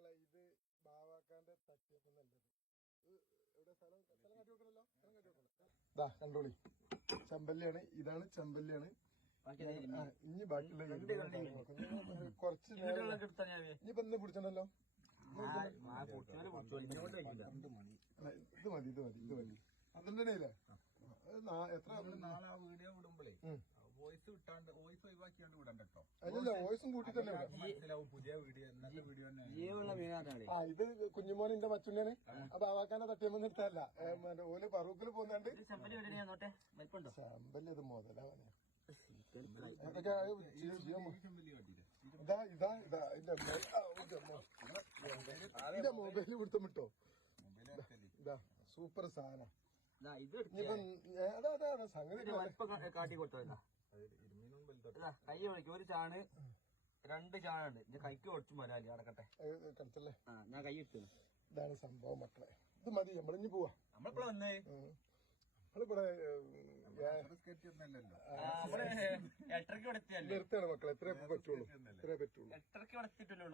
മക്കളെ ഇത് ബാവാക്കാന്റെ തട്ടിയപ്പം നല്ലത്. എവിടെ സ്ഥലം കാട്ടി വെക്കണല്ലോ, സ്ഥലം കാട്ടി വെക്കണം. ഇതാ കണ്ടോളി, ചെമ്പല്ലിയാണ്. ഇതാണ് ചെമ്പല്ലിയാണ്. ഇനി ബാക്കിയുള്ള കുറച്ച് ഇനിയിപ്പൊ ഇന്ന് പിടിച്ചണ്ടല്ലോ. ഇത് മതി അതിന്റെ എത്ര നാളെ ആ വീഡിയോ വിടുമ്പോഴേ വോയിസ് വിട്ടാണ്ട് വോയിസ് ഒഴിവാക്കിയാണ്ട് വിടണ്ട കേട്ടോ. അല്ലല്ല, വോയിസും കൂട്ടി തന്നെ മനസ്സിലാവും. പുതിയ വീഡിയോ ഇന്നത്തെ വീഡിയോ ഇത് കുഞ്ഞുമോനിന്റെ മച്ചുണ്ണിയാണ്. അപ്പൊ ആവാക്കാനെ തട്ടിയമ്മ നിർത്താല്ല. ഓല് പറൂക്കിൽ പോകുന്നുണ്ട്. ശമ്പല്ലി ഇത് മുതലാണ്. ഇതാ മൊബൈല് കൊടുത്തും വിട്ടോ. ഇതാ സൂപ്പർ സാധനം. അതാ സംഗതി കാട്ടി കൊടുത്തല്ല. കൈ വിളിക്കും. ഒരു ചാണ് 2 ചാണുണ്ട്. ഞാൻ കൈക്ക് കുറച്ച് മരാലി അടക്കട്ടെ കളിച്ചല്ലേ. ഞാൻ കൈ ഇട്ടു. ഇതാണ് സംഭവം മക്കളെ. ഇത് മതി, നമ്മളിഞ്ഞ് പോവാ. നമ്മളിപ്പോ വന്നേ നമ്മളിവിടെ എട്ടരക്ക് ഇവിടെ നിർത്തിയാണ് മക്കളെ. എത്രേ പറ്റുള്ളൂ. 8:30 ഇവിടെ എത്തിയിട്ടുള്ളൂ.